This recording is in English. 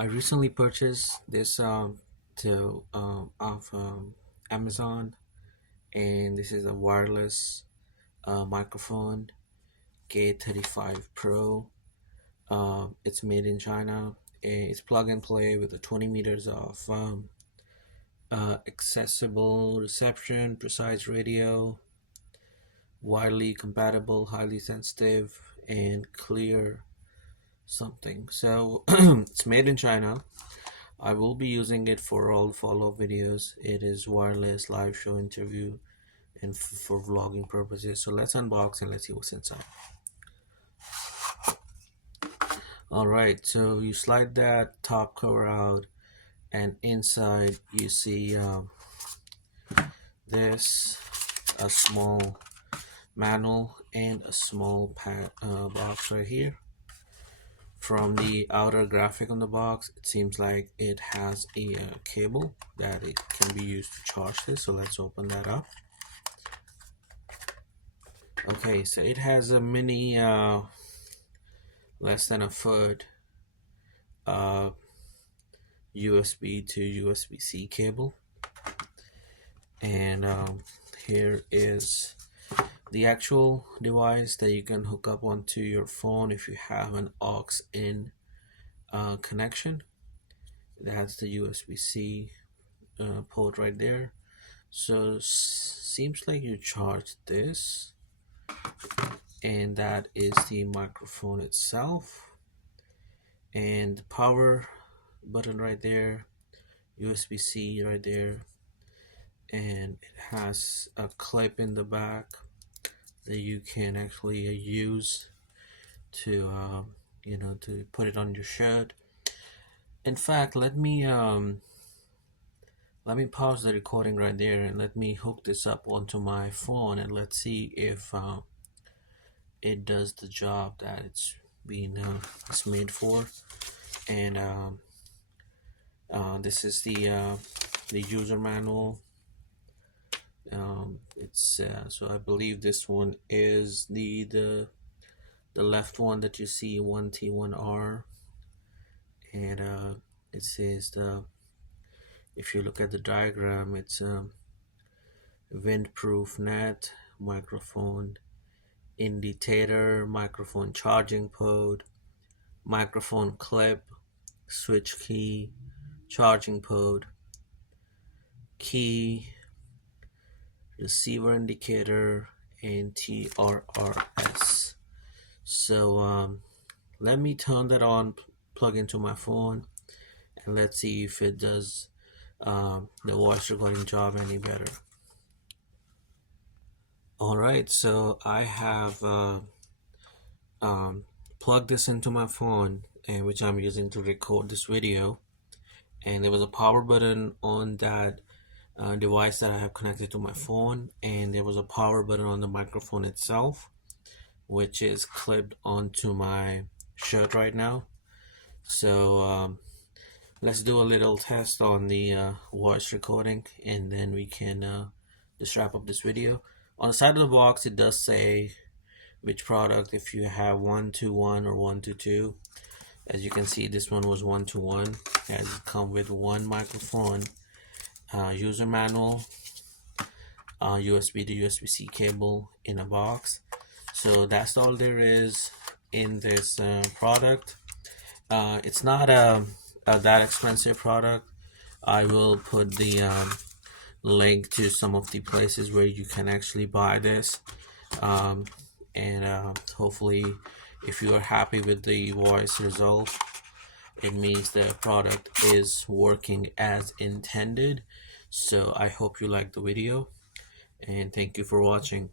I recently purchased this off Amazon, and this is a wireless microphone K35 Pro. It's made in China. And it's plug and play with the 20 meters of accessible reception, precise radio, widely compatible, highly sensitive, and clear something. So it's made in China. I will be using it for all follow-up videos. It is wireless, live show, interview, and for vlogging purposes. So let's unbox and let's see what's inside. Alright, so you slide that top cover out, and inside you see this, a small manual and a small box right here. From the outer graphic on the box, it seems like it has a cable that it can be used to charge this. So let's open that up. Okay, so it has a mini less than a foot USB to USB-C cable, and here is the actual device that you can hook up onto your phone if you have an aux-in connection. That's the USB-C port right there. So seems like you charge this, and that is the microphone itself, and the power button right there, USB-C right there, and it has a clip in the back that you can actually use to to put it on your shirt. In fact, let me pause the recording right there and let me hook this up onto my phone, and let's see if it does the job that it's made for. And this is the user manual. It's so I believe this one is the left one that you see, 1T 1R, and it says if you look at the diagram, it's windproof net, microphone indicator, microphone charging port, microphone clip, switch key, charging port, key, receiver indicator, and TRRS. So let me turn that on, plug into my phone, and let's see if it does the voice recording job any better. Alright, so I have plugged this into my phone, and which I'm using to record this video, and there was a power button on that device that I have connected to my phone, and there was a power button on the microphone itself, which is clipped onto my shirt right now. So let's do a little test on the voice recording, and then we can just wrap up this video. On the side of the box, it does say which product, if you have 1-to-1 or 1-to-2. As you can see, this one was 1-to-1. It comes with one microphone, user manual, USB to USB-C cable in a box. So that's all there is in this product. It's not that expensive product. I will put the link to some of the places where you can actually buy this, and hopefully if you are happy with the voice result, it means the product is working as intended. So I hope you like the video, and thank you for watching.